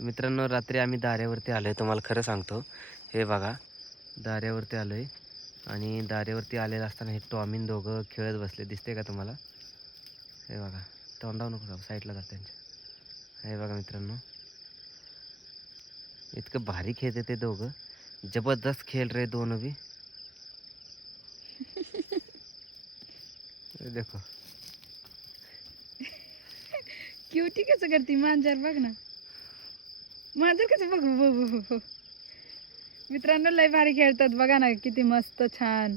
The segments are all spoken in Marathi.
तर मित्रांनो रात्री आम्ही दाऱ्यावरती आलो आहे तुम्हाला खरं सांगतो हे बघा दाऱ्यावरती आलो आहे आणि दाऱ्यावरती आलेलं असताना हे टॉमिन दोघं खेळत बसले. दिसते का तुम्हाला? हे बघा तोंडावर नको जाऊ साईडला जात त्यांच्या. हे बघा मित्रांनो इतकं भारी खेळते ते दोघं. जबरदस्त खेळ रे दोन बी. देखो. क्यूटी कसं करते? मांजर बघ ना. मांजर कसं बघ. मित्रांनो लय भारी खेळतात बघा ना किती मस्त छान.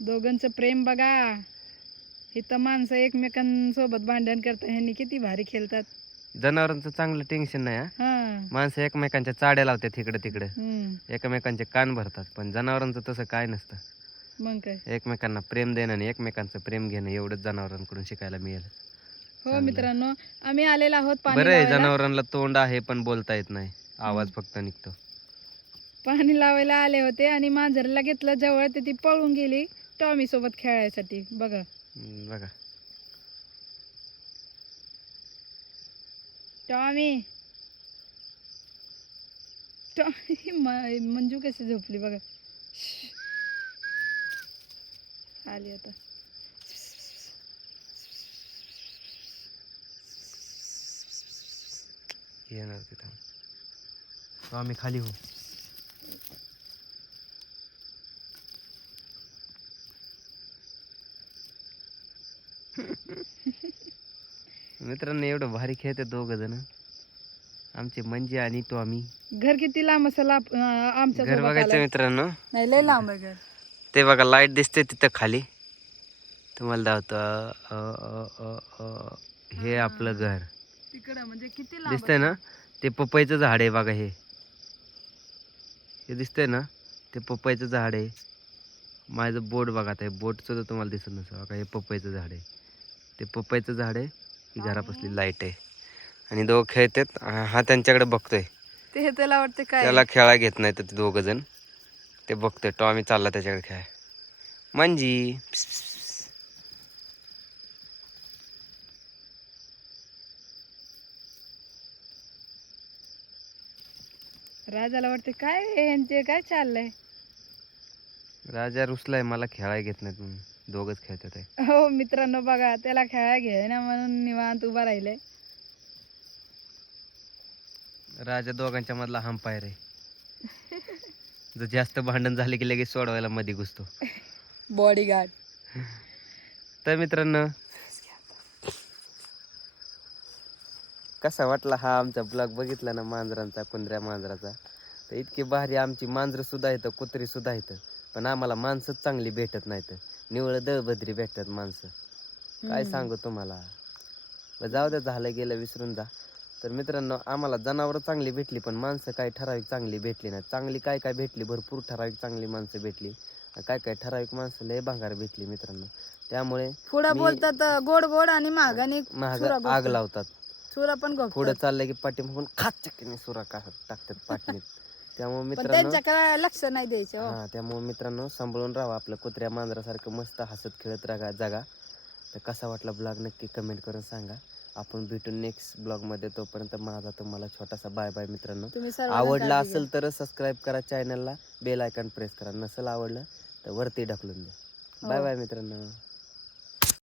दोघांचं प्रेम बघा. इथं माणसं एकमेकांसोबत भांडण करतात ह्यांनी किती भारी खेळतात. जनावरांचं चांगलं टेन्शन नाही हा. हा. माणसं एकमेकांच्या चाड्या लावतात इकडे तिकडे. हम्म. एकमेकांचे कान भरतात पण जनावरांचं तसं काय नसतं. मग काय? एकमेकांना प्रेम देणं आणि एकमेकांचं प्रेम घेणं एवढंच जनावरांकडून शिकायला मिळेल. हो. मित्रांनो आम्ही आलेलो आहोत पाणी बरं आहे लावायला. जनावरांना तोंड आहे पण बोलता येत नाही. आवाज फक्त निघतो. पाणी लावायला आले होते आणि मांजरला घेतलं जवळ तर ती पळून गेली टॉमी सोबत खेळायसाठी. बघा. हम्म, बघा. टॉमी. टॉमी म- मंजू कशी झोपली बघा. आली आता. येणार तिथं. तो आम्ही खाली हो मित्रांनो एवढं भारी खेळते दोघ जण. आमचे मंजी आणि तो आम्ही. घर किती लांब असेल आप- अं, आमच्या घर सोबत बघायचं. मित्रांनो. नाही लय लांब आहे घर. ते बघा लाइट दिसते तिथं खाली. तुम्हाला दावतो. हे आपलं घर. म्हणजे किती लांब दिसतंय ना? ते पपईचं झाड आहे बघा हे. हे दिसतंय ना? ते पपईचं झाड आहे. माझं बोट बघा ते बोट सुद्धा तुम्हाला दिसत नसतं बघा हे पपईचं झाड आहे. ते पपईचं झाड आहे ही घरापासली लाइट आहे. आणि दोघं खेळतात हा त्यांच्याकडे बघतोय. ते त्याला वाटते काय? त्याला खेळा घेत नाही तर ते दोघं जण. ते बघतोय टॉमी चालला त्याच्याकडे खेळाय. मंजी राजाला वाटते काय यांचे काय चाललंय? राजा रुसलाय मला खेळाय घेत नाहीत म्हणून दोघच खेळतात आहे. हो मित्रांनो बघा त्याला खेळा घे ना म्हणून निवांत उभा राहिले. राजा दोघांच्या मधला हंपायर आहे. जर जास्त भांडण झाले की लगेच सोडवायला मध्ये घुसतो. बॉडीगार्ड तर मित्रांनो कसा वाटला हा आमचा ब्लॉग बघितला ना मांजरांचा कुंद्र्या मांजराचा? तर इतकी भारी आमची मांजरं सुद्धा येतं कुत्री सुद्धा येतं पण आम्हाला माणसंच चांगली भेटत नाहीत. निवळ दळभद्री भेटतात माणसं. काय सांगू तुम्हाला? जाऊ द्या झालं गेलं विसरून जा. तर मित्रांनो आम्हाला जनावरं चांगली भेटली पण माणसं काय ठराविक चांगली भेटली नाही चांगली काय काय भेटली? भरपूर ठराविक चांगली माणसं भेटली. काय काय ठराविक माणसं लय भांगार भेटली मित्रांनो. त्यामुळे पुढं बोलतात गोड गोड आणि महागाने आग. लावतात. चुरा पण पुढे चाललंय की पाठी मागून खात चक्कीने सुरा का टाकतात पाठणीत त्यामुळे पण मित्रांनो लक्ष नाही द्यायचं हो. हा त्यामुळे मित्रांनो सांभाळून राहा आपलं कुत्र्या मांजरासारखं मस्त हसत खेळत राहा जागा. तर कसा वाटला ब्लॉग नक्की कमेंट करून सांगा. आपण भेटू नेक्स्ट ब्लॉगमध्ये तोपर्यंत माझा तुम्हाला छोटासा बाय बाय मित्रांनो. तुम्ही सर्वांना आवडला काळजी घ्या. असेल तर सबस्क्राईब करा चॅनलला बेल आयकॉन प्रेस करा. नसेल आवडलं तर वरती ढकलून द्या. बाय हो. बाय मित्रांनो.